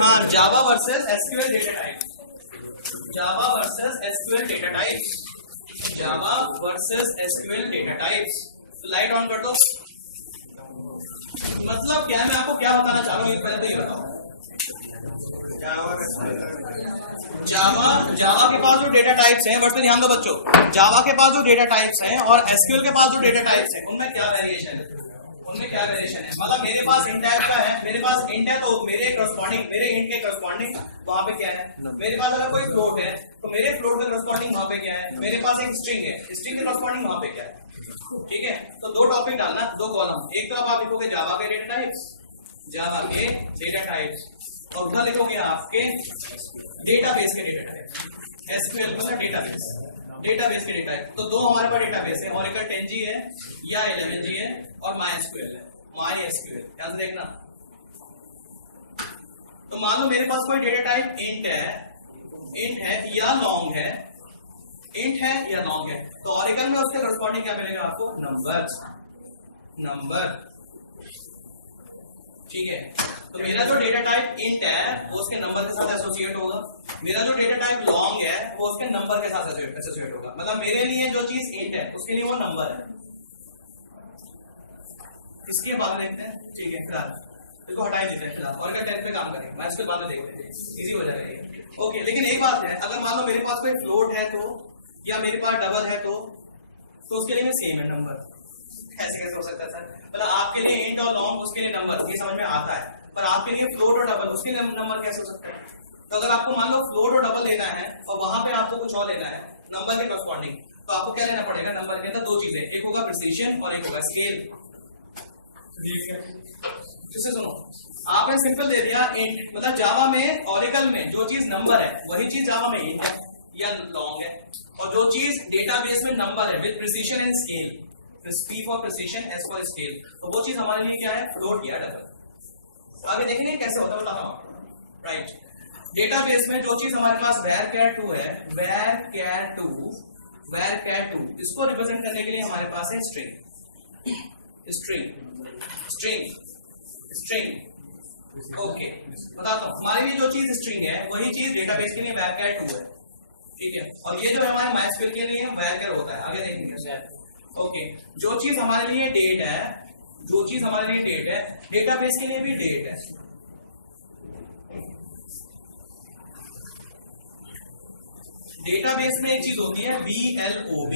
हाँ, Java versus SQL data type. Java versus SQL data types. Java versus SQL data types. Light on कर दो। मतलब क्या है, मैं आपको क्या बताना चाह रहा हूँ पहले तो ये बताओ। जावा के पास जो डेटा टाइप्स हैं, वर्ड पे ध्यान दो बच्चों, जावा के पास जो डेटा टाइप्स हैं और एसक्यूएल के पास जो डेटा टाइप्स हैं, उनमें क्या वेरिएशन है? मतलब मेरे पास इंट टाइप का है, मेरे पास इंट है तो मेरे इंट के करस्पॉन्डिंग वहां पे क्या है? मेरे पास अगर कोई फ्लोट है तो मेरे फ्लोट के करस्पॉन्डिंग वहां पे क्या है? मेरे पास एक स्ट्रिंग है, स्ट्रिंग के करस्पॉन्डिंग वहां पे क्या है? ठीक है, तो दो टॉपिक डालना, दो कॉलम। एक तरफ आप लिखोगे जावा के डेटा टाइप्स, और उधर लिखोगे आपके डेटाबेस के डेटा टाइप। एसक्यूएल मतलब डेटाबेस के डेटा टाइप। तो दो हमारे पास डेटाबेस है, ओरेकल 10G है या 11G है, और MySQL है। MySQL ध्यान से देखना। तो मान लो मेरे पास कोई डेटा टाइप इंट है या लॉन्ग है, तो ओरेकल में उसके करस्पॉन्डिंग क्या मिलेगा आपको? नंबर। ठीक है, तो मेरा जो डेटा टाइप इंट है वो उसके नंबर के साथ एसोसिएट होगा, मेरा जो डेटा टाइप लॉन्ग है वो उसके नंबर के साथ एसोसिएट होगा। मतलब मेरे लिए जो चीज इंट है उसके लिए वो नंबर है। इसके बाद देखते हैं। ठीक है, फिलहाल इसको हटा देते हैं, फिलहाल और टेंथ पे काम करेंगे, मैं इसके बाद में देखते हैं, इजी हो जाएगा। ओके, लेकिन एक बात है, अगर मान लो मेरे पास कोई फ्लोट है तो, या मेरे पास डबल है तो उसके लिए सेम है नंबर। कैसे हो सकता है सर? मतलब आपके लिए इंट और लॉन्ग, उसके लिए नंबर, ये समझ में आता है, पर आपके लिए फ्लोट और डबल, उसके लिए नंबर कैसे हो सकता है? तो अगर आपको मान लो फ्लोट और डबल लेना है और वहां पे आपको कुछ और लेना है नंबर के करस्पॉन्डिंग, तो आपको क्या लेना पड़ेगा? नंबर के अंदर दो चीजें, एक होगा प्रिसीजन और एक होगा स्केल। जिससे सुनो, आपने सिंपल दे दिया इंट, मतलब जावा में ओरेकल में जो चीज नंबर है वही चीज जावा में इंट है या लॉन्ग है, और जो चीज डेटाबेस में नंबर है with precision and scale, P for precision, S for scale, तो वो चीज हमारे लिए क्या है? फ्लोट या डबल। आगे देखेंगे कैसे होता है, बताता हूं। राइट, डेटाबेस में जो चीज हमारे पास varchar2 है, varchar2, इसको रिप्रेजेंट करने के लिए हमारे पास है स्ट्रिंग। ओके, बताता हूं। हमारे लिए जो चीज स्ट्रिंग है वही चीज डेटाबेस के लिए varchar2 है। ठीक है, और ये जो हमारे MySQL के लिए varchar होता है, आगे देखेंगे। ओके, जो चीज हमारे लिए डेट है, डेटाबेस के लिए भी डेट है। डेटाबेस में एक चीज होती है BLOB।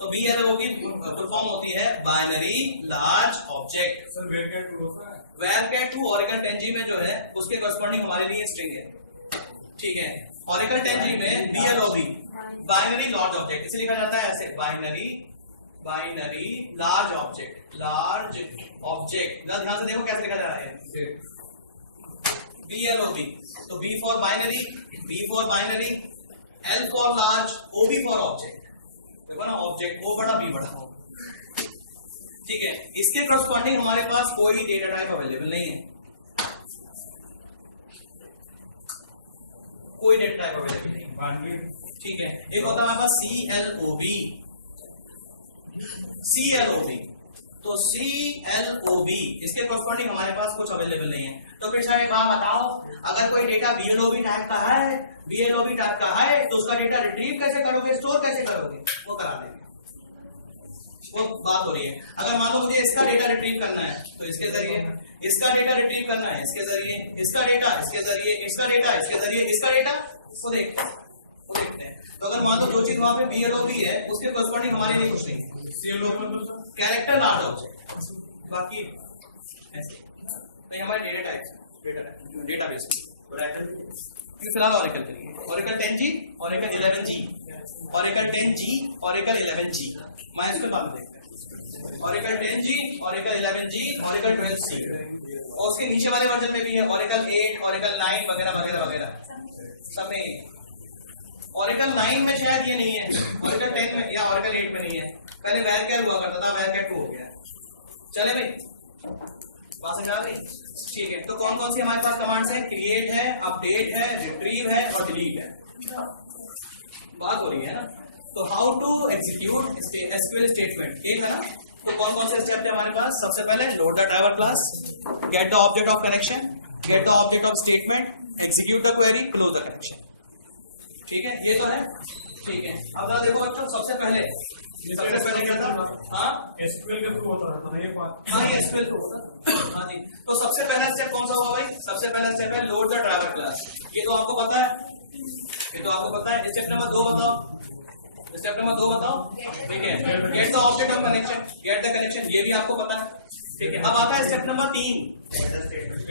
तो BLOB फुल फॉर्म होती है binary large object. Sir varchar2 Oracle 10G में जो है उसके करस्पॉन्डिंग हमारे लिए स्ट्रिंग है। ठीक है, ओरेकल 10G में BLOB बाइनरी लार्ज ऑब्जेक्ट, इसे लिखा जाता है ऐसे, बाइनरी लार्ज ऑब्जेक्ट। ना ध्यान से देखो कैसे लिखा जा रहा है, BLOB। तो B for binary, L for large, OB for object. देखो ना, ऑब्जेक्ट O बड़ा B बड़ा। ठीक है, इसके करस्पॉन्डिंग हमारे पास कोई डेटा टाइप अवेलेबल नहीं है, कोई डेटा टाइप अवेलेबल नहीं। ठीक है, एक होता है हमारे पास CLOB। तो CLOB इसके करस्पॉन्डिंग हमारे पास कुछ अवेलेबल नहीं है। तो फिर साहब एक बात बताओ, अगर कोई डेटा BLOB टाइप का है तो उसका डेटा रिट्रीव कैसे करोगे, स्टोर कैसे करोगे? वो करा देंगे, वो बात हो रही है। अगर मान लो मुझे इसका डेटा रिट्रीव करना है तो इसके जरिए, इसका डेटा रिट्रीव करना है इसके जरिए, इसका डेटा इसके जरिए, इसका डेटा इसके जरिए, इसका डेटा इसको देखते हैं। तो अगर मान लो जो चीज वहां पे BLOB है उसके करस्पॉन्डिंग हमारे लिए कुछ नहीं, कैरेक्टर लार्ज ऑब्जेक्ट, बाकी ऐसे नहीं हमारे डेटाबेस फिलहाल ओरेकल के लिए Oracle 10G, Oracle 11G, Oracle 11G। MySQL बाद में देखते हैं। Oracle 10G, Oracle 11G, Oracle 12C, और उसके नीचे वाले वर्जन में भी है ओरेकल 8, ओरेकल 9 वगैरह सब में। ओरेकल 9 में शायद ये नहीं है, ओरेकल 10 में या ओरेकल 8 में नहीं है। पहले varchar हुआ करता था, varchar2 हो गया। चले भाई, वहां से जा रही। ठीक है, तो कौन कौन सी हमारे पास कमांड्स हैं? क्रिएट है, अपडेट है, रिट्रीव है और डिलीट है। बात हो रही है ना। तो how to execute SQL statement एक है ना। तो कौन कौन से स्टेप थे हमारे पास? सबसे पहले load the driver class, get the object of connection, get the object of statement, execute the query, close the connection. ठीक है, ये तो है। ठीक है, अब जरा देखो बच्चों, सबसे पहले क्या था? हाँ, एसक्यूएल के थ्रू होता था ये बात। हाँ, ये एसक्यूएल थ्रू होता। हाँ जी, तो सबसे पहला स्टेप कौन सा हुआ भाई? सबसे पहला स्टेप है लोड द ड्राइवर क्लास। ये तो आपको पता है, ये तो आपको पता है। स्टेप नंबर 2 बताओ, स्टेप नंबर 2 बताओ। ठीक है, get the object of connection, get the connection, ये भी आपको पता है। ठीक है, अब आता है स्टेप नंबर 3।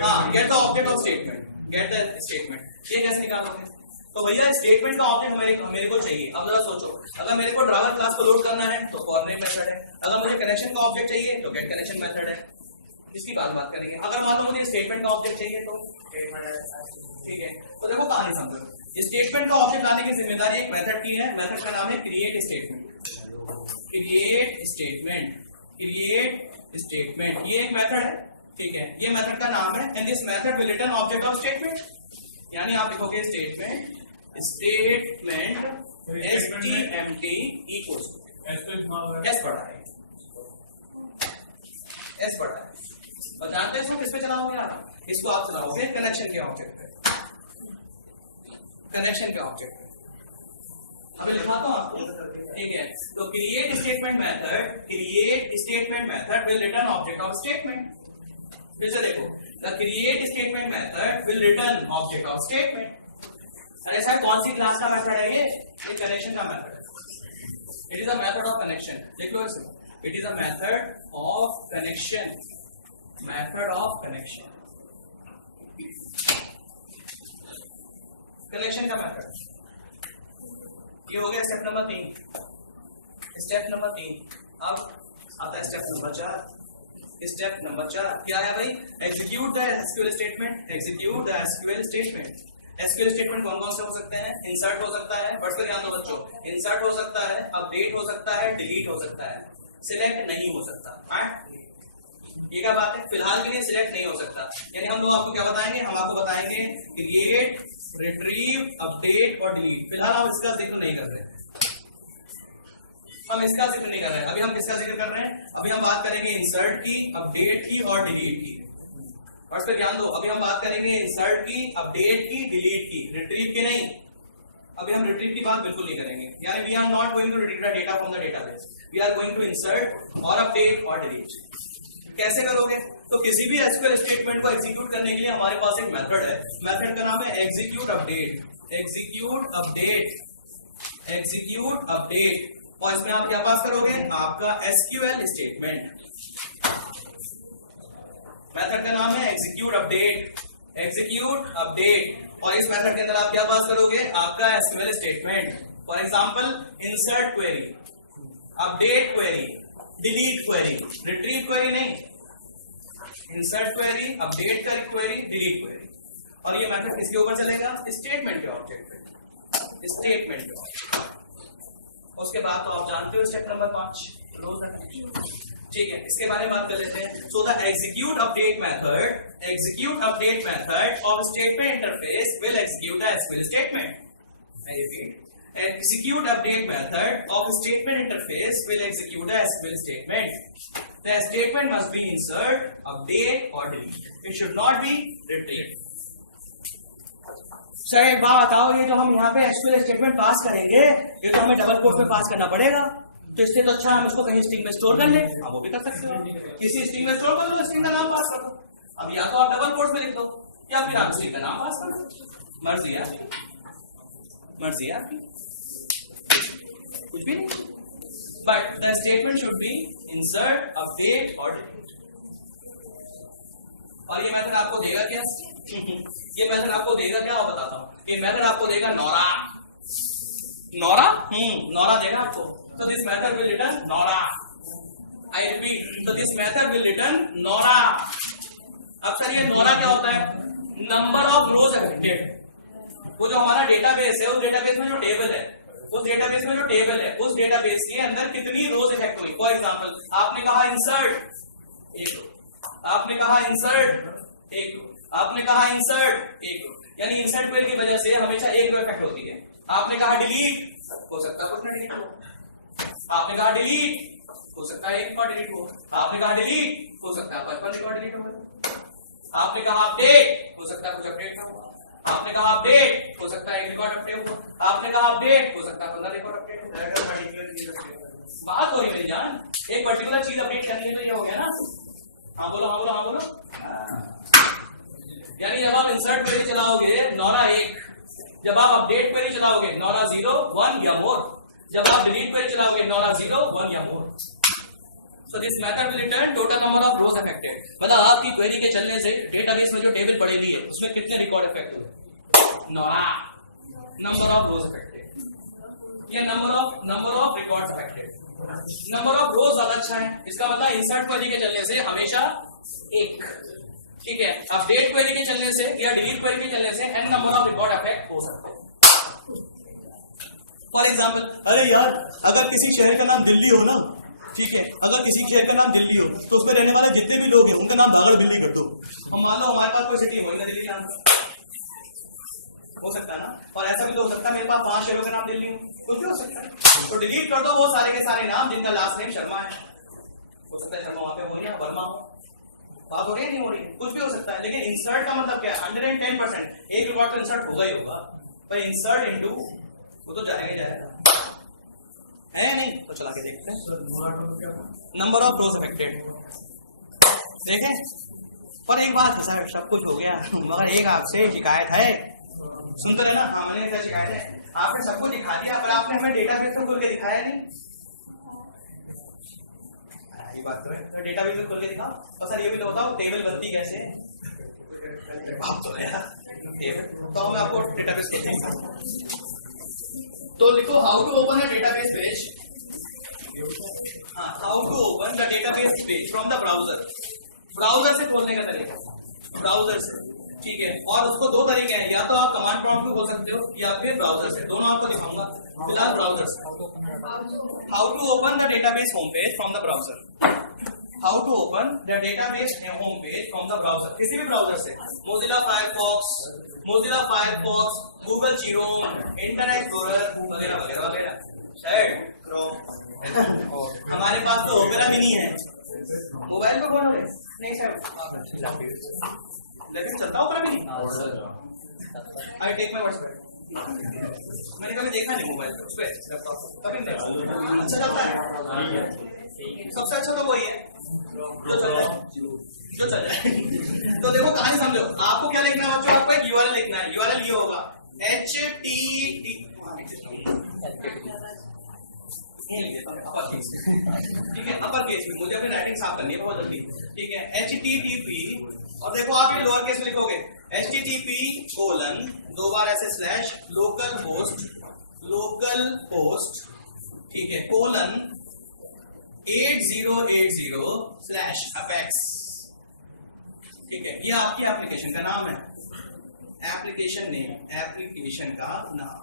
हाँ, get the object of statement, get the statement. ये कैसे निकालोगे? तो भैया स्टेटमेंट का ऑब्जेक्ट मेरे को चाहिए। अब जरा सोचो, अगर मेरे को ड्राइवर क्लास को लोड करना है तो फॉर नेम मेथड है, अगर मुझे कनेक्शन का ऑब्जेक्ट चाहिए तो गेट कनेक्शन मेथड है। इसकी बात करेंगे। अगर मान लो मुझे स्टेटमेंट का ऑब्जेक्ट चाहिए तो ठीक है, तो देखो कहानी समझो। स्टेटमेंट का ऑब्जेक्ट लाने की जिम्मेदारी एक मेथड की है। मेथड का नाम है create statement. Create statement, create statement, ये एक मेथड है। ठीक है, ये मेथड का नाम है। And this method will return object of statement, यानी आप लिखोगे स्टेटमेंट STMT इक्वल्स एस पढ़ा है, एस पढ़ा है। और जानते हैं इसको किस पे चलाओगे आप? इसको आप चलाओगे कनेक्शन के ऑब्जेक्ट पे, कनेक्शन के ऑब्जेक्ट पे। अभी लिखाता हूं आपको। ठीक है, तो create statement method, create statement method will return object of statement. फिर से देखो, the create statement method will return object of statement. अरे सर कौन सी क्लास का मेथड है ये कनेक्शन का मेथड है। It is a method of connection. देख लो इसे, it is a method of connection, method of connection, connection का मेथड। ये हो गया स्टेप नंबर 3। Step number 3। अब आता है स्टेप नंबर 4। स्टेप नंबर 4 क्या है भाई? Execute the SQL statement, execute the SQL statement. SQL statement कौन कौन से हो सकते हैं? इंसर्ट हो सकता है, बट ध्यान दो बच्चों, इंसर्ट हो सकता है, अपडेट हो सकता है, डिलीट हो सकता है, सिलेक्ट नहीं हो सकता। ये क्या बात है? फिलहाल के लिए सिलेक्ट नहीं हो सकता। यानी हम लोग आपको क्या बताएंगे? हम आपको बताएंगे क्रिएट, रिट्रीव, अपडेट और डिलीट। फिलहाल हम इसका जिक्र नहीं कर रहे हैं, हम इसका जिक्र नहीं कर रहे हैं। अभी हम किसका जिक्र कर रहे हैं? अभी हम बात करेंगे इंसर्ट की, अपडेट की और डिलीट की। और इस पर ध्यान दो, अभी हम बात करेंगे इंसर्ट की, अपडेट की, डिलीट की, रिट्रीव की नहीं। अभी हम रिट्रीव की बात बिल्कुल नहीं करेंगे। यानी we are not going to retrieve the data from the database, we are going to insert और अपडेट और डिलीट। कैसे करोगे? तो किसी भी एसक्यूएल स्टेटमेंट को एग्जीक्यूट करने के लिए हमारे पास एक मेथड है। मेथड का नाम है execute update, execute update, execute update. और इसमें आप क्या पास करोगे? आपका एसक्यूएल स्टेटमेंट। मेथड का नाम है एग्जीक्यूट अपडेट, एग्जीक्यूट अपडेट। और इस मेथड के अंदर आप क्या पास करोगे? आपका SQL statement. For example insert query, update query, delete query, retrieve query नहीं, insert query, update query, delete query. और ये मेथड किसके ऊपर चलेगा? स्टेटमेंट के ऑब्जेक्ट पे, स्टेटमेंट के ऑब्जेक्ट। उसके बाद तो आप जानते हो step number 5, close the connection. ठीक है, इसके बारे में बात कर लेते हैं। So the execute update method, execute update method of statement interface will execute the SQL statement. I repeat, execute update method of statement interface will execute the SQL statement. The statement must be insert, update or delete. It should not be retrieved. Sir एक बात बताओ, ये जो हम यहाँ पे SQL statement pass करेंगे, ये तो हमें डबल कोट में पास करना पड़ेगा। तो इससे तो अच्छा हम इसको कहीं स्ट्रिंग में स्टोर कर ले। हाँ, वो भी कर सकते हो, किसी स्ट्रिंग में स्टोर कर लो, स्ट्रिंग का नाम पास कर दो। अब या तो आप डबल कोट में लिख दो या फिर आप स्ट्रिंग का नाम पास कर दो। मर्जी है आपकी, मर्जी है आपकी, कुछ भी नहीं। But the statement should be insert, update और डिलीट। और ये मेथड आपको देगा क्या? ये मेथड आपको देगा क्या? और बताता हूं। ये मेथड आपको देगा नोरा, नोरा, नोरा देगा आपको। तो this method will return nora. I repeat, तो this method will return nora. अब सर ये नोरा क्या होता है? Number of rows affected. वो जो हमारा डेटाबेस है, उस डेटाबेस में जो टेबल है, उस डेटाबेस में जो टेबल है, उस डेटाबेस के अंदर कितनी रोज इफेक्ट हुई। फॉर एग्जांपल आपने कहा इंसर्ट एक रो, आपने कहा इंसर्ट एक रो, आपने कहा इंसर्ट एक रो, यानी इंसर्ट क्वेरी की वजह से हमेशा एक रो इफेक्ट होती है। आपने कहा डिलीट, हो सकता है कुछ ना डिलीट हो, आपने कहा डिलीट, हो सकता है एक रिकॉर्ड डिलीट हो, आपने कहा डिलीट, हो सकता है 55 रिकॉर्ड डिलीट हो गए, आपने कहा अपडेट, हो सकता है कुछ अपडेट ना हुआ, आपने कहा अपडेट, हो सकता है एक रिकॉर्ड अपडेट हुआ, आपने कहा अपडेट, हो सकता है 15 रिकॉर्ड अपडेट हो जाएगा। बात हो रही मेरी जान, एक पर्टिकुलर चीज अपडेट करनी है तो ये हो गया ना। हाँ बोलो, हाँ बोलो, हाँ बोलो। यानी जब आप इंसर्ट क्वेरी चलाओगे नॉरा 1, जब आप अपडेट क्वेरी चलाओगे नॉरा 0, 1 या मोर, जब आप डिलीट क्वेरी चलाओगे नॉरा 0, 1 या more. So this method will return total number of rows affected. मतलब आपकी क्वेरी के चलने से डेटाबेस में जो टेबल पड़ी है उसमें कितने रिकॉर्ड अफेक्ट हुए, नॉरा नंबर ऑफ रोज अफेक्टेड, ये number of records affected. Number of रोज ज्यादा अच्छा है, इसका मतलब इंसर्ट क्वेरी के चलने से हमेशा 1, ठीक है। अपडेट क्वेरी के चलने से या डिलीट क्वेरी के चलने से n number of record affect हो सकते हैं। फॉर एग्जाम्पल, अरे यार अगर किसी शहर का नाम दिल्ली हो ना, ठीक है, अगर किसी शहर का नाम दिल्ली हो तो उसमें रहने वाले जितने भी लोग हैं उनका नाम दागड़ दिल्ली कर दो। हम मान लो हमारे पास कोई सिटी हो ना दिल्ली नाम का, हो सकता है ना, और ऐसा भी तो हो सकता है मेरे पास 5 शहरों का नाम दिल्ली हो, कुछ भी हो सकता है। तो डिलीट कर दो वो सारे के सारे नाम जिनका लास्ट नेम शर्मा है, हो सकता है शर्मा वहां पे हो या वर्मा हो, बात हो रही है नहीं हो रही, कुछ भी हो सकता है। लेकिन इंसर्ट का मतलब क्या है, 110% एक रिकॉर्ड तो इंसर्ट होगा ही होगा भाई, इंसर्ट इनटू वो तो जाएगा ही जाएगा, है नहीं? तो चला के देखते हैं नंबर ऑफ रोज अफेक्टेड, देखें। पर एक बात है सर, सब कुछ हो गया मगर एक आपसे शिकायत है, सुनते रहे ना। हाँ मैंने क्या शिकायत है, आपने सब कुछ दिखा दिया पर आपने हमें डेटाबेस में खोल के दिखाया नहीं। ये बात तो है, डेटाबेस में खोल के दिखाओ। और सर ये भी तो बताओ टेबल बनती कैसे, आप तो है टेबल, तो मैं आपको डेटाबेस को दिखाऊंगा। तो लिखो how to open a database page, हाँ how to open the database page from the browser, browser से खोलने का तरीका, ब्राउजर से, ठीक है। और उसको 2 तरीके हैं, या तो आप कमांड प्रॉम्प्ट को खोल सकते हो या फिर ब्राउजर से, दोनों आपको दिखाऊंगा। फिलहाल ब्राउजर से, how to open the database home page from the browser, how to open the database home page from the browser, किसी भी ब्राउजर से, Mozilla Firefox, Google Chrome, internet explorer वगैरह वगैरह वगैरह। हमारे पास तो ओपेरा भी नहीं है, मोबाइल पे कौन है? नहीं सर लेकिन चलता ओपेरा भी नहीं। I take my words back, मैंने कभी देखा नहीं मोबाइल पे, उस पे लैपटॉप कभी नहीं देखा, अच्छा चलता है, सबसे अच्छा तो वही है जो चल जाए। तो देखो कहानी समझो, आपको क्या लिखना है बच्चों, आपको एक यूआरएल लिखना है, यूआरएल ये होगा http, ठीक है, अपर केस में, मुझे अपनी राइटिंग साफ करनी है बहुत जल्दी, ठीक है। http, और देखो आप ये लोअर केस में लिखोगे http : 2 बार ऐसे स्लैश लोकल होस्ट, ठीक है, : 8080/apex, ठीक है। ये आपकी एप्लीकेशन का नाम है, एप्लीकेशन नेम, एप्लीकेशन का नाम,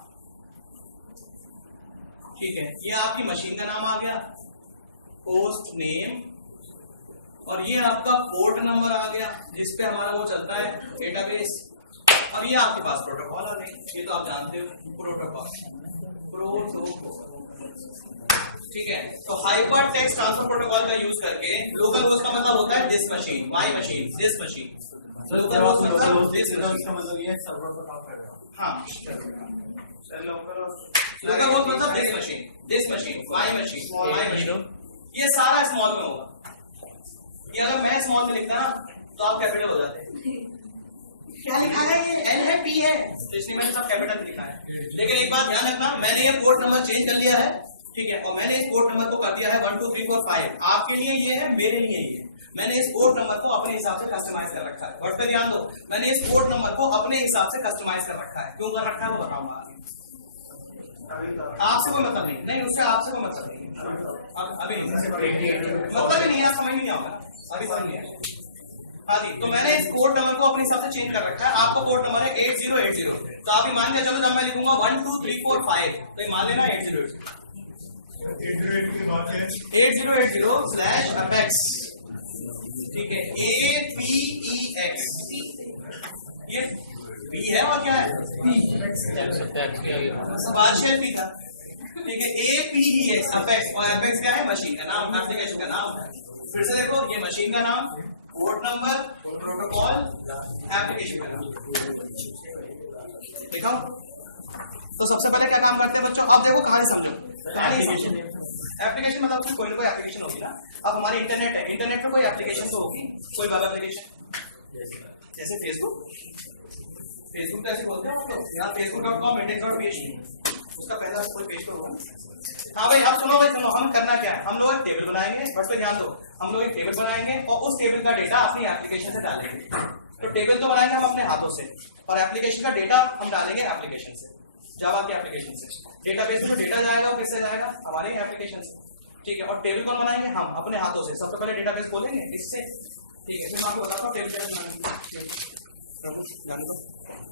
ठीक है। ये आपकी मशीन का नाम आ गया, होस्ट नेम, और ये आपका पोर्ट नंबर आ गया जिसपे हमारा वो चलता है डेटाबेस, और ये आपके पास प्रोटोकॉल आ गई, ये तो आप जानते हो प्रोटोकॉल, ठीक है। तो हाइपर टेक्स्ट ट्रांसफर प्रोटोकॉल का यूज करके लोकल होस्ट का मतलब होता है this machine, my machine, this machine, local host मतलब दिस मशीन का मतलब ये है सर्वर को कॉल करना, हाँ लोकल होस्ट मतलब दिस मशीन, माय मशीन, ये सारा स्मॉल में होगा। ये अगर मैं स्मॉल से लिखता ना तो आप कैपिटल हो जाते, क्या लिखा है ये, एल है, पी है, तो इसलिए मैंने सब कैपिटल लिखा है। लेकिन एक बात ध्यान रखना, मैंने ये पोर्ट नंबर चेंज कर लिया है, ठीक है, और मैंने इस पोर्ट नंबर को कर दिया है 1 2 3 4 5, आपके लिए ये है, मेरे लिए ये है, मैंने इस पोर्ट नंबर को अपने हिसाब से कस्टमाइज कर रखा है। वर्ड पे ध्यान दो, मैंने इस पोर्ट नंबर को अपने हिसाब से कस्टमाइज कर रखा है, क्यों कर रखा है वो बताऊंगा आगे। आपसे कोई मतलब नहीं, उससे आपसे कोई मतलब नहीं, अभी मतलब ही नहीं है, समझ नहीं आऊंगा, अभी समझ नहीं आया। हाँ जी, तो मैंने इस पोर्ट नंबर को अपने हिसाब से चेंज कर रखा है, आपका पोर्ट नंबर है 8080, तो आप ये मान के चलो जब मैं लिखूंगा 1 2 3 4 5 तो ये मान लेना 8080/apex, ठीक है, APEX, ये पी है और क्या है, बादशाह पी था, ठीक है, APEX अपेक्स, और अपेक्स क्या है? मशीन का नाम, एप्लीकेशन का नाम। फिर से देखो, ये मशीन का नाम, पोर्ट नंबर, प्रोटोकॉल, एप्लीकेशन का नाम। देखो, तो सबसे पहले क्या काम करते हैं बच्चों? अब देखो कहानी समझो, कहानी समझो। एप्लीकेशन मतलब कोई ना कोई एप्लीकेशन होगी ना। अब हमारी इंटरनेट है, इंटरनेट में कोई एप्लीकेशन तो होगी, कोई वेब एप्लीकेशन, जैसे फेसबुक। फेसबुक तो ऐसे बोलते हैं हम लोग, यहाँ facebook.com index.php, उसका पहला कोई पेज तो होगा। हाँ भाई, अब सुनो भाई, सुनो, हम करना क्या है? हम लोग एक टेबल बनाएंगे, बस पे ध्यान दो। हम लोग एक टेबल बनाएंगे और उस टेबल का डेटा अपनी एप्लीकेशन से डालेंगे। तो टेबल तो बनाएंगे हम अपने हाथों से, और एप्लीकेशन का डेटा हम डालेंगे एप्लीकेशन से, जावा के एप्लीकेशन से। डेटाबेस में डेटा जाएगा, वो किससे जाएगा? हमारे एप्लीकेशन से, ठीक है। और टेबल कौन बनाएंगे? हम अपने हाथों से। सबसे पहले डेटाबेस खोलेंगे इससे, ठीक है। फिर मैं आपको बताता हूँ टेबल कैसे बनाएंगे,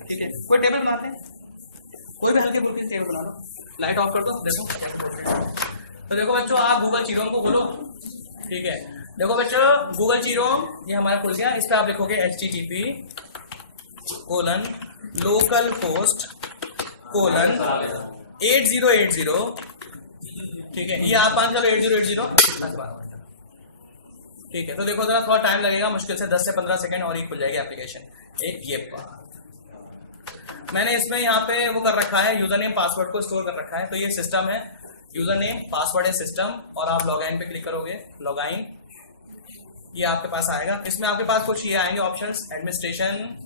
ठीक है। कोई टेबल बनाते हैं, कोई भी हल्के फुल्के टेबल बना लो। लाइट ऑफ कर दो, देखो। तो देखो बच्चों, आप गूगल चीरोम को खोलो, ठीक है। देखो बच्चों, गूगल चीरोम ये हमारा खुल गया। इस पर आप लिखोगे http://localhost:8080, ठीक है। ये आप मान चलो 8080, ठीक है। तो देखो जरा थोड़ा टाइम लगेगा, मुश्किल से 10 से 15 सेकंड, और ये खुल जाएगी एप्लीकेशन। एक ये मैंने इसमें यहाँ पे वो कर रखा है, यूजर नेम पासवर्ड को स्टोर कर रखा है। तो ये सिस्टम है, यूजर नेम पासवर्ड है सिस्टम, और आप लॉगिन पे क्लिक करोगे, लॉगिन, ये आपके पास आएगा। इसमें आपके पास कुछ ये आएंगे options, administration,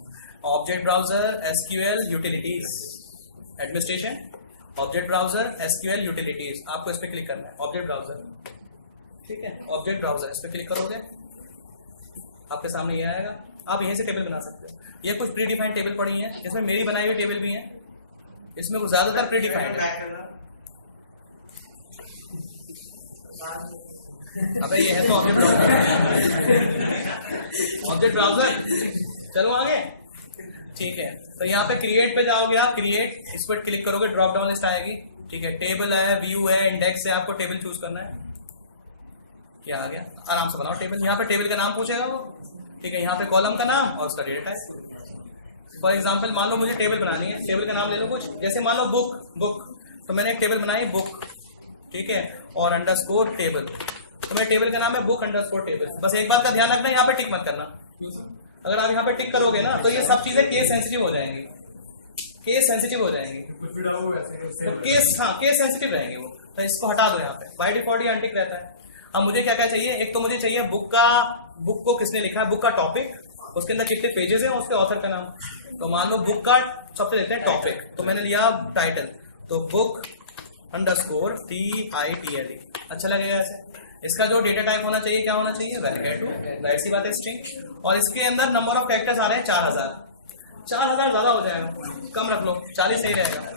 object browser, SQL, utilities. Administration, object browser, SQL, utilities, आपको इस पर क्लिक करना है। ऑब्जेक्ट ब्राउजर, ठीक है, ऑब्जेक्ट ब्राउजर, इस पर क्लिक करोगे, आपके सामने ये आएगा। आप यहीं से टेबल बना सकते हो। ये कुछ प्री डिफाइंड टेबल पड़ी हैं, इसमें मेरी बनाई हुई टेबल भी है, इसमें कुछ ज्यादातर प्री डिफाइंड है। अबे ये है तो ऑब्जेक्ट ब्राउजर। चलो आगे, ठीक है। तो यहाँ पे क्रिएट पे जाओगे आप, क्रिएट, इस पर क्लिक करोगे, ड्रॉप डाउन लिस्ट आएगी, ठीक है। टेबल है, व्यू है, इंडेक्स है, आपको टेबल चूज करना है। क्या आ गया? आराम से बनाओ टेबल। यहाँ पे टेबल का नाम पूछेगा वो, ठीक है। यहाँ पे कॉलम का नाम और उसका डेटा टाइप। फॉर एग्जाम्पल मान लो मुझे टेबल बनानी है, टेबल का नाम ले लो कुछ, जैसे मान लो बुक, तो मैंने एक टेबल बनाई बुक, ठीक है, और अंडरस्कोर टेबल, तो मेरे टेबल का नाम है बुक अंडरस्कोर टेबल। बस एक बात का ध्यान रखना, यहाँ पे टिक मत करना। अगर आप यहाँ पे टिक करोगे ना, तो ये सब चीजें केस सेंसिटिव हो जाएंगी, केस सेंसिटिव हो जाएंगी, तो केस, हाँ, केस सेंसिटिव रहेंगे वो, तो इसको हटा दो। यहाँ पे बाय डिफॉल्ट ये अनटिक रहता है। अब मुझे क्या क्या चाहिए? एक तो मुझे चाहिए बुक को किसने लिखा है, बुक का टॉपिक, उसके अंदर कितने पेजेस हैं, उसके ऑथर का नाम। तो मान लो बुक का सबसे लेते हैं टॉपिक, तो मैंने लिया टाइटल, तो बुक अंडरस्कोर TITLE, अच्छा लगेगा ऐसे। इसका जो डेटा टाइप होना चाहिए, क्या होना चाहिए? वैल्यू, जाहिर सी बात है, स्ट्रिंग। और इसके अंदर नंबर ऑफ कैरेक्टर्स आ रहे हैं 4000। 4000 ज्यादा हो जाएगा, कम रख लो, 40 सही रहेगा।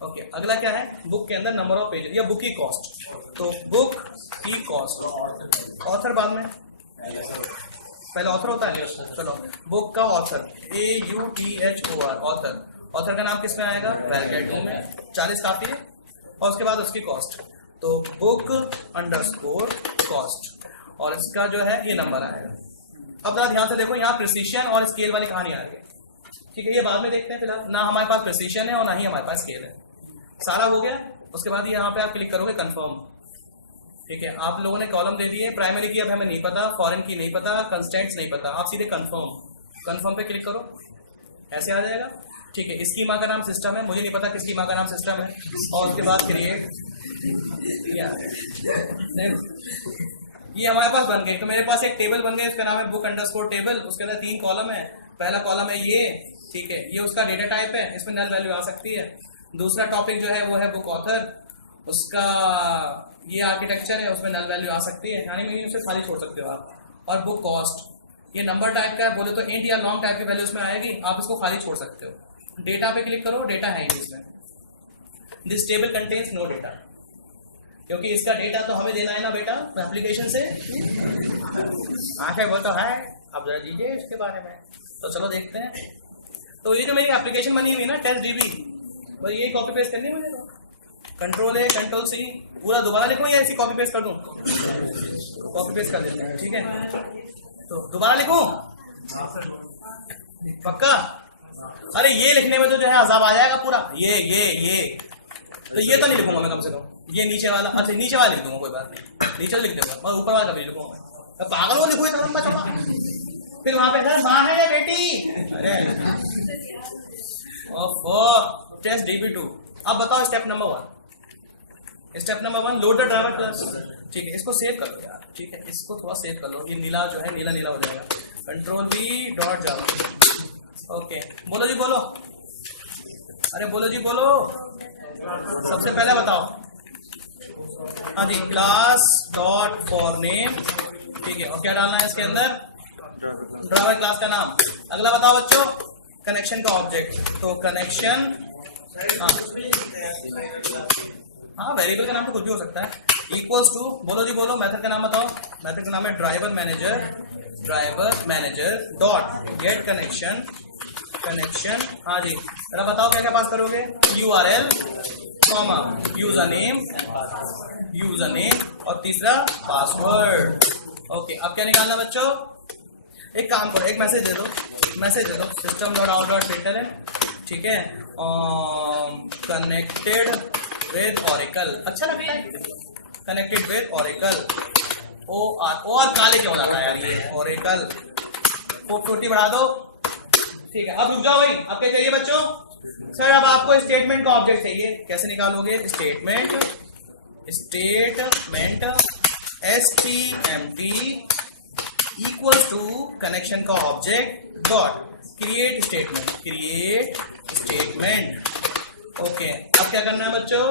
ओके, अगला क्या है? बुक के अंदर नंबर ऑफ पेजेस या बुक की कॉस्ट, तो बुक की कॉस्ट, ऑथर बाद में, पहले ऑथर होता है। चलो, बुक का ऑथर, AUTHOR, ऑथर का नाम किस में आएगा? वैल्यू में, 40 काफी है। और उसके बाद उसकी कॉस्ट, तो बुक अंडरस्कोर कॉस्ट, और इसका जो है ये नंबर आएगा। अब जरा ध्यान से देखो, यहाँ प्रिसीशन और स्केल वाली कहानी आ रही है, ठीक है। ये बाद में देखते हैं, फिलहाल ना हमारे पास प्रिसीशन है और ना ही हमारे पास स्केल है। सारा हो गया। उसके बाद यहाँ पे आप क्लिक करोगे कंफर्म, ठीक है। आप लोगों ने कॉलम दे दिए, प्राइमरी की अब हमें नहीं पता, फॉरेन की नहीं पता, कंस्टेंट्स नहीं पता, आप सीधे कंफर्म पे क्लिक करो, ऐसे आ जाएगा, ठीक है। इसकी माँ का नाम सिस्टम है, मुझे नहीं पता किसकी माँ का नाम सिस्टम है। और उसके बाद क्रिएट, ये हमारे पास बन गई। तो मेरे पास एक टेबल बन गई, उसका नाम है बुक अंडरस्कोर टेबल, उसके अंदर 3 कॉलम है। पहला कॉलम है ये, ठीक है, ये उसका डेटा टाइप है, इसमें नल वैल्यू आ सकती है। दूसरा टॉपिक जो है वो है बुक ऑथर, उसका ये आर्किटेक्चर है, उसमें नल वैल्यू आ सकती है, यानी मीनिंग से खाली छोड़ सकते हो आप। और बुक कॉस्ट, ये नंबर टाइप का है, बोले तो इंट या लॉन्ग टाइप की वैल्यू इसमें आएगी, आप इसको खाली छोड़ सकते हो। डेटा पे क्लिक करो, डेटा है नहीं इसमें, this table contains no data, क्योंकि इसका डेटा तो हमें देना है ना बेटा एप्लीकेशन से। आशा वो तो है, अब जरा दीजिए इसके बारे में। तो चलो देखते हैं। तो ये जो मेरी एप्लीकेशन बनी हुई ना TestDB, बस ये कॉपी पेस्ट करनी है मुझे। तो कंट्रोल A कंट्रोल C, पूरा दोबारा लिखूं या इसी कॉपी पेस्ट कर दूं? कॉपी पेस्ट कर देते हैं, ठीक है। तो दोबारा लिखूं पक्का? अरे ये लिखने में तो जो है अजाब आ जाएगा पूरा, ये तो ये तो नहीं लिखूंगा मैं कम से कम, ये नीचे वाला, अच्छा नीचे वाला लिख दूंगा, कोई बात नहीं, नीचे लिख दूंगा, मैं ऊपर वाला कभी लिखूंगा, मैं पागल वो लिखूँ इतना लंबा चौड़ा, फिर वहां पे सर माँ है या बेटी, अरे टेस्ट DB2। अब बताओ step number 1, load the driver class. ठीक है, इसको सेव कर लो यार, ठीक है, इसको थोड़ा सेव कर लो, ये नीला जो है नीला नीला हो जाएगा, Ctrl+V.java। ओके, बोलो जी बोलो, अरे बोलो जी बोलो, सबसे पहले बताओ, हाँ जी, क्लास डॉट फॉर नेम, ठीक है, और क्या डालना है इसके अंदर, ड्राइवर क्लास का नाम। अगला बताओ बच्चों, कनेक्शन का ऑब्जेक्ट, तो कनेक्शन, हाँ वेरिएबल का नाम तो कुछ भी हो सकता है, इक्वल्स टू, बोलो जी बोलो, मेथड का नाम बताओ, मेथड का नाम है driver manager dot get connection, हाँ जी, जरा बताओ क्या क्या पास करोगे, URL कॉमा यूजर नेम और तीसरा पासवर्ड। ओके, अब क्या निकालना बच्चों, एक काम करो, एक मैसेज दे दो, system.out.println, ठीक है, कनेक्टेड विद ऑरेकल, अच्छा लगता है, कनेक्टेड विद ऑरेकल, और काले क्यों जाता है यार ये ऑरेकल, खूबसूरती बढ़ा दो, ठीक है। अब रुक जाओ भाई, अब क्या चाहिए बच्चों, सर अब आपको स्टेटमेंट का ऑब्जेक्ट चाहिए, कैसे निकालोगे, statement STMT equals to connection का object dot create statement. Okay, अब क्या करना है बच्चों,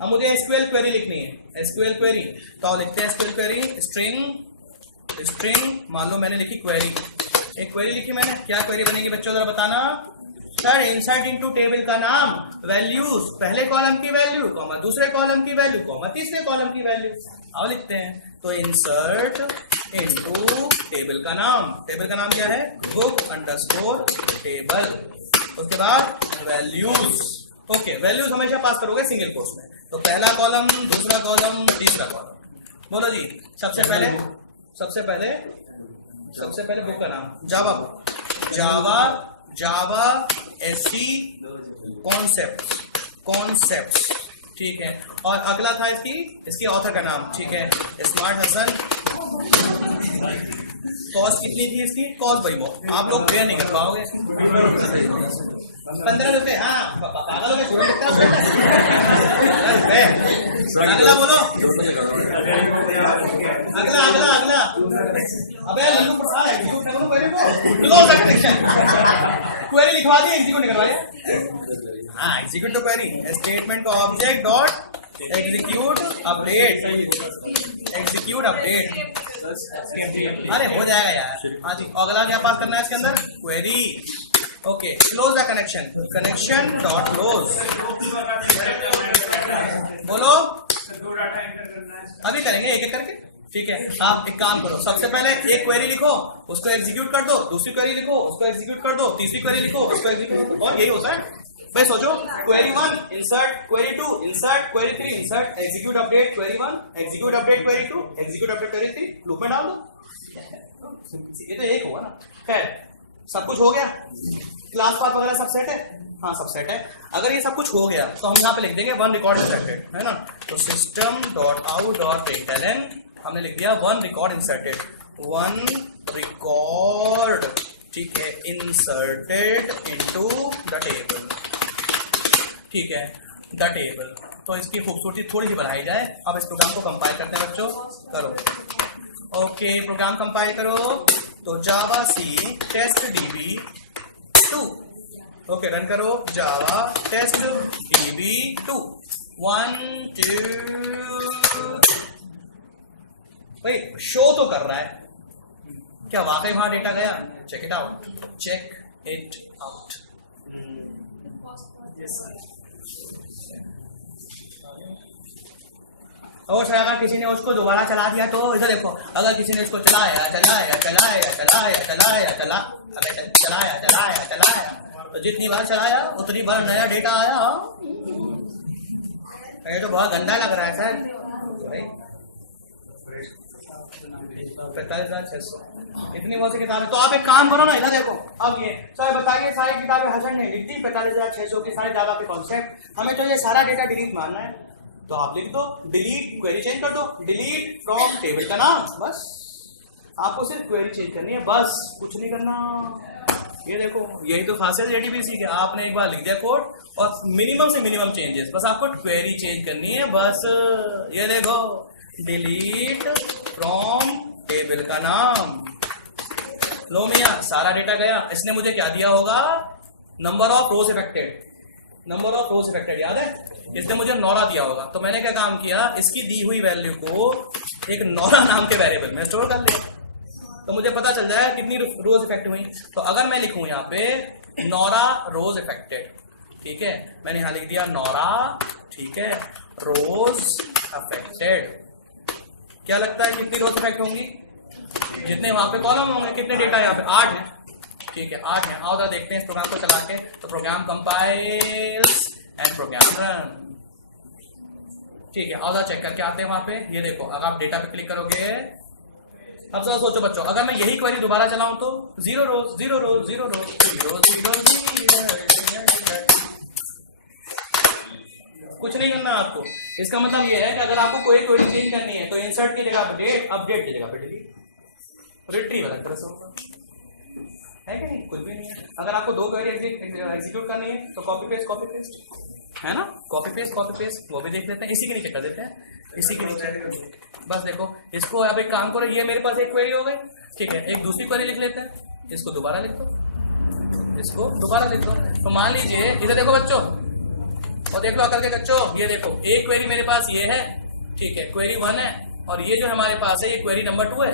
अब मुझे SQL क्वेरी लिखनी है, SQL क्वेरी, तो आप लिखते हैं SQL क्वेरी स्ट्रिंग, मान लो मैंने लिखी क्वेरी, एक क्वेरी लिखी मैंने, क्या क्वेरी बनेगी बच्चों जरा बताना, सर इंसर्ट इनटू टेबल का नाम, वैल्यूज, पहले कॉलम की वैल्यू कॉमा दूसरे कॉलम की वैल्यू कॉमा तीसरे कॉलम की वैल्यू, आओ लिखते हैं, तो इंसर्ट इनटू टेबल का नाम क्या है, बुक अंडरस्कोर टेबल, उसके बाद वैल्यूज। ओके, वैल्यूज हमेशा पास करोगे सिंगल कोट्स में, तो पहला कॉलम, दूसरा कॉलम, तीसरा कॉलम। बोलो जी, सबसे पहले बुक का नाम, जावा बुक, जावा SC कॉन्सेप्ट, ठीक है, और अगला था इसकी ऑथर का नाम, ठीक है, स्मार्ट हसन, कॉस्ट कितनी थी इसकी, कॉस्ट भाई बहुत, आप लोग पेयर नहीं कर पाओगे, 15 रुपए, हाँ पागल हो गए, पूरा लिखता है, अगला बोलो, अगला, अबे लल्लू प्रसाद एग्जीक्यूट करो क्वेरी को, क्लोज द कनेक्शन, क्वेरी लिखवा दी, एग्जीक्यूट नहीं करवाया, हाँ एग्जीक्यूट द क्वेरी, स्टेटमेंट का ऑब्जेक्ट डॉट एग्जीक्यूट अपडेट, अरे हो जाएगा यार, हाँ जी, अगला क्या पास करना है इसके अंदर, query. Okay, close the connection dot close, बोलो, अभी करेंगे एक एक करके, ठीक है। आप एक काम करो, सबसे पहले एक क्वेरी लिखो, उसको एग्जीक्यूट कर दो, दूसरी क्वेरी लिखो, उसको एग्जीक्यूट कर दो, तीसरी क्वेरी लिखो, उसको एग्जीक्यूट कर दो, और यही होता है भाई। सोचो, query 1 insert, query 2 insert, query 3 insert, execute update query 1, execute update query 2, execute update query 3, loop में डाल दो, ये तो एक होगा ना। खैर, सब कुछ हो गया, क्लास पाथ वगैरह सब सेट है, हाँ सब सेट है। अगर ये सब कुछ हो गया तो हम यहाँ पे लिख देंगे 1 रिकॉर्ड इंसर्टेड, है ना, तो system.out.println हमने लिख दिया 1 रिकॉर्ड इंसर्टेड, 1 रिकॉर्ड, ठीक है, इंसर्टेड इनटू द टेबल, ठीक है, द टेबल। तो इसकी खूबसूरती थोड़ी सी बढ़ाई जाए। अब इस प्रोग्राम को कंपाइल करते हैं बच्चों, करो। ओके, प्रोग्राम कंपाइल करो, तो जावा सी टेस्ट DB2, ओके रन करो, जावा टेस्ट DB2, 1 2, भाई शो तो कर रहा है, क्या वाकई वहां डेटा गया, चेक इट आउट। और सर अगर किसी ने उसको दोबारा चला दिया तो इधर देखो, अगर किसी ने उसको चलाया तो जितनी बार चलाया उतनी बार नया डेटा आया। ये तो बहुत गंदा लग रहा है सर भाई। 45,600 इतनी बहुत सी किताबें। तो आप एक काम करो ना, इधर देखो। अब ये सर बताइए, सारी किताबें हसन ने लिख दी 45,600 की, सारे ज्यादा पे कॉन्सेप्ट, हमें तो ये सारा डेटा डिलीट मारना है। तो आप लिख दो डिलीट, क्वेरी चेंज कर दो, डिलीट फ्रॉम टेबल का नाम, बस आपको सिर्फ क्वेरी चेंज करनी है, बस कुछ नहीं करना। ये देखो, यही तो खासियत जेडीबीसी की, आपने एक बार लिख दिया कोड और मिनिमम से मिनिमम चेंजेस, बस आपको क्वेरी चेंज करनी है बस। ये देखो डिलीट फ्रॉम टेबल का नाम, लो मियाँ सारा डेटा गया। इसने मुझे क्या दिया होगा, number of rose affected, number of rose affected याद है, इसने मुझे नौरा दिया होगा। तो मैंने क्या काम किया, इसकी दी हुई वैल्यू को एक नौरा नाम के वेरिएबल में स्टोर कर लिया, तो मुझे पता चल जाएगा कितनी रोज इफेक्ट हुई। तो अगर मैं लिखूं यहाँ पे नौरा रोज इफेक्टेड, ठीक है, मैंने यहाँ लिख दिया नौरा, ठीक है, रोज अफेक्टेड, क्या लगता है कितनी रोज इफेक्ट होंगी, जितने वहां पे कॉलम होंगे, कितने डेटा यहाँ पे 8 है, ठीक है 8 है। आओ जरा देखते हैं इस प्रोग्राम को चला के। तो program compiles and program run, ठीक है, आओ जरा चेक करके आते हैं वहां पे। ये देखो, अगर आप डेटा पे क्लिक करोगे, अब जरा सोचो बच्चों, अगर मैं यही क्वेरी दोबारा चलाऊं तो 0 रोज 0 रोज 0 रोज 0 0 कुछ नहीं करना आपको। इसका मतलब ये है कि अगर आपको कोई क्वेरी चेंज करनी है तो इंसर्ट की जगह पे डेट, अपडेट की जगह पे डिलीट, रिट्रीव अलग तरह से होगा, है कि नहीं, कुछ भी नहीं है। अगर आपको 2 क्वेरी एग्जीक्यूट करनी है तो कॉपी पेस्ट है ना, कॉपी पेस्ट वो भी देख लेते हैं, इसी के नीचे कर देते हैं, इसी के नीचे बस देखो इसको। अब एक काम करो, ये मेरे पास एक क्वेरी हो गई, ठीक है, एक दूसरी क्वेरी लिख लेते हैं, इसको दोबारा लिख दो, इसको दोबारा लिख दो। तो मान लीजिए इधर देखो बच्चों, और देख लो आकर के बच्चों, ये देखो एक क्वेरी मेरे पास ये है, ठीक है, क्वेरी 1 है, और ये जो हमारे पास है ये क्वेरी नंबर 2 है।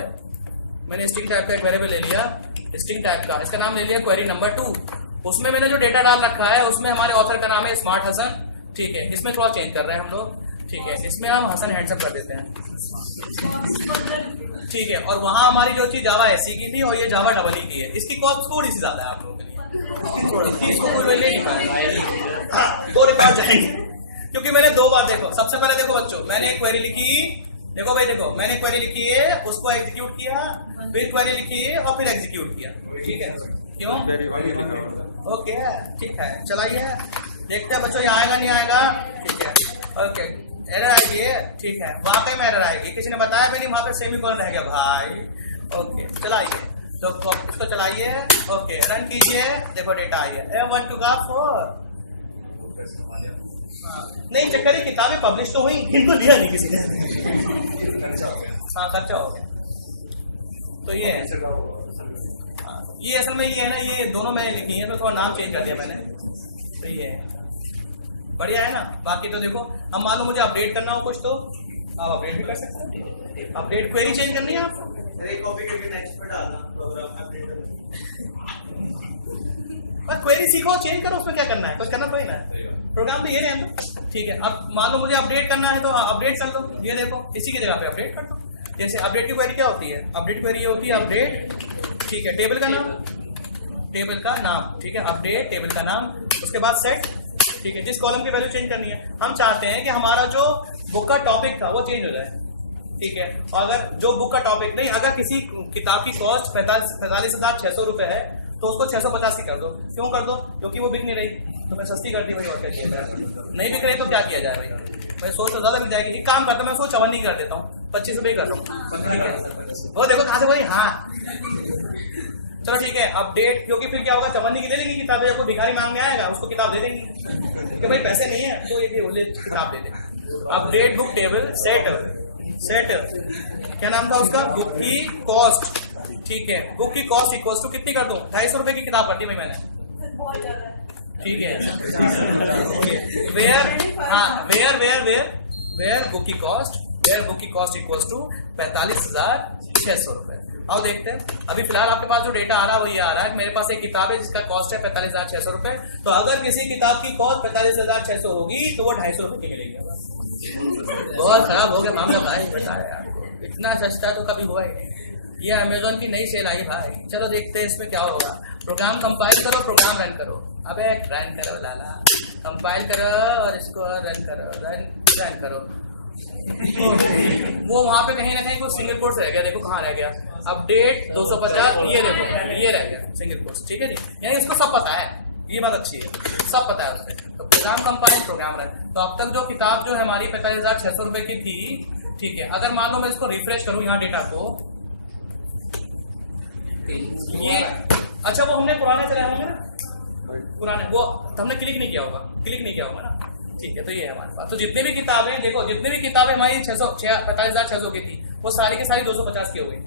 मैंने स्ट्रिंग टाइप का एक वेरिएबल ले लिया, स्ट्रिंग टाइप का, इसका नाम ले लिया क्वेरी नंबर 2। उसमें मैंने जो डेटा डाल रखा है उसमें हमारे ऑथर का नाम है स्मार्ट हसन, ठीक है, इसमें थोड़ा चेंज कर रहे हैं हम लोग, ठीक है, इसमें हम हसन हैंडसम कर देते हैं, ठीक है। और वहां हमारी जो चीज जावा एससी की थी और ये जावा डबल ई की है, इसकी कॉस्ट थोड़ी सी ज्यादा है आप लोगों के लिए, थोड़ा 30 को कोई वैल्यू नहीं पाया, 2 रिकॉर्ड जाएंगे, क्योंकि मैंने 2 बार देखो। सबसे पहले देखो बच्चों, मैंने एक क्वेरी लिखी, देखो भाई देखो, मैंने क्वेरी लिखी है, उसको एग्जीक्यूट किया, फिर क्वेरी लिखी है और फिर एग्जीक्यूट किया, ठीक है, क्यों, ओके ठीक है, चलाइए देखते हैं बच्चों ये आएगा नहीं आएगा, ठीक है, ओके एरर आएगी है, ठीक है, वाकई में एरर आएगी, किसी ने बताया भी नहीं, वहां पे सेमीकोलन रह गया भाई, ओके चलाइए, तो इसको चलाइए, ओके रन कीजिए, देखो डेटा आई है 1 2 का 4, नहीं चेक करिए किताबें पब्लिश तो हुई, इनको दिया नहीं किसी ने, हाँ खर्चा हो गया। तो ये असल में ये है ना, ये दोनों मैंने लिखी है, तो थोड़ा नाम चेंज कर दिया मैंने, तो ये बढ़िया है ना। बाकी तो देखो, अब मान लो मुझे अपडेट करना हो कुछ तो आप अपडेट भी कर सकते हैं, अपडेट क्वेरी चेंज करनी है आपको, कॉपी करके नेक्स्ट पे डालना, पर क्वेरी सीखो चेंज करो, उसमें क्या करना है, कुछ करना थोड़ी ना है, प्रोग्राम तो ये रहने दो, ठीक है। अब मान लो मुझे अपडेट करना है तो अपडेट कर लो, ये देखो इसी की जगह पे अपडेट कर दो। जैसे अपडेट की क्वेरी क्या होती है, अपडेट क्वेरी होती है अपडेट, ठीक है, टेबल का नाम, ठीक है, अपडेट टेबल का नाम, उसके बाद सेट, ठीक है, जिस कॉलम की वैल्यू चेंज करनी है, हम चाहते हैं कि हमारा जो बुक का टॉपिक था वो चेंज हो जाए, ठीक है। और अगर जो बुक का टॉपिक नहीं, अगर किसी किताब की कॉस्ट 45,600 रुपए है तो उसको 650 की कर दो, क्यों कर दो, क्योंकि वो बिक नहीं रही, तो मैं सस्ती कर दी भाई, और क्या किया जाए, नहीं बिक रही तो क्या किया जाए भाई, मैं सोच तो ज्यादा बिक जाएगी, काम करता मैं उसको 54 कर देता हूँ, 25 रुपये कर रहा हूँ, ठीक है, वो देखो कहां से बोली, हाँ चलो ठीक है अपडेट, क्योंकि फिर क्या होगा, 54 की ले लेंगी किताबें, कोई भिखारी मांगने आएगा उसको किताब दे देंगी कि भाई पैसे नहीं है तो ये बोले किताब दे दे। अपडेट बुक टेबल सेट क्या नाम था उसका, बुक की कॉस्ट, ठीक है, बुक की कॉस्ट इक्वल टू कितनी कर दूं, 250 रुपए की किताब कर दी भाई मैंने, ठीक है, वेयर बुक की कॉस्ट इक्वल टू 45,600 रुपए। आओ देखते हैं, अभी फिलहाल आपके पास जो डेटा आ रहा है वो ये आ रहा है, मेरे पास एक किताब है जिसका कॉस्ट है 45,600 रुपए, तो अगर किसी किताब की कॉस्ट 45,600 होगी तो वो 250 रुपए की मिलेगी। बहुत खराब हो गया मामला भाई, बताया आपको, इतना सस्ता तो कभी हुआ ही नहीं, ये अमेजोन की नई सेल आई भाई। चलो देखते हैं इसमें क्या होगा, प्रोग्राम कंपाइल करो, प्रोग्राम रन करो, अबे रन करो लाला, कंपाइल करो और इसको रन करो, रन करो, वो वहां पे कहीं ना कहीं कुछ सिंगल कोर्स रह गया, देखो कहाँ रह गया, अपडेट 250, ये देखो ये रह गया सिंगल कोर्स, ठीक है जी। यानी इसको सब पता है, ये बात अच्छी है, सब पता है उससे। तो प्रोग्राम कंपोनेंट प्रोग्रामर, तो अब तक जो किताब जो है हमारी 45,600 रुपए की थी, ठीक है। अगर मान लो मैं इसको रिफ्रेश करूं यहाँ डेटा को, ये अच्छा वो हमने पुराने चलाए होंगे ना, पुराने वो हमने क्लिक नहीं किया होगा ना, ठीक है। तो ये है हमारे पास, तो जितने भी किताबें देखो, जितने भी किताबें हमारी 45,600 की थी, वो सारी की सारी 250 की हो गई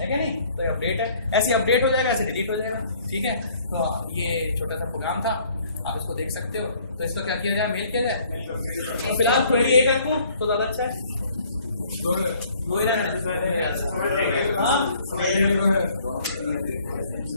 है क्या नहीं। तो ये अपडेट है, ऐसे अपडेट हो जाएगा, ऐसे डिलीट हो जाएगा, ठीक है। तो ये छोटा सा प्रोग्राम था, आप इसको देख सकते हो। तो इसका क्या किया जाए, मेल किया जाए। तो फिलहाल क्वेरी एक रखो तो ज्यादा अच्छा है, वो ही रहना। हाँ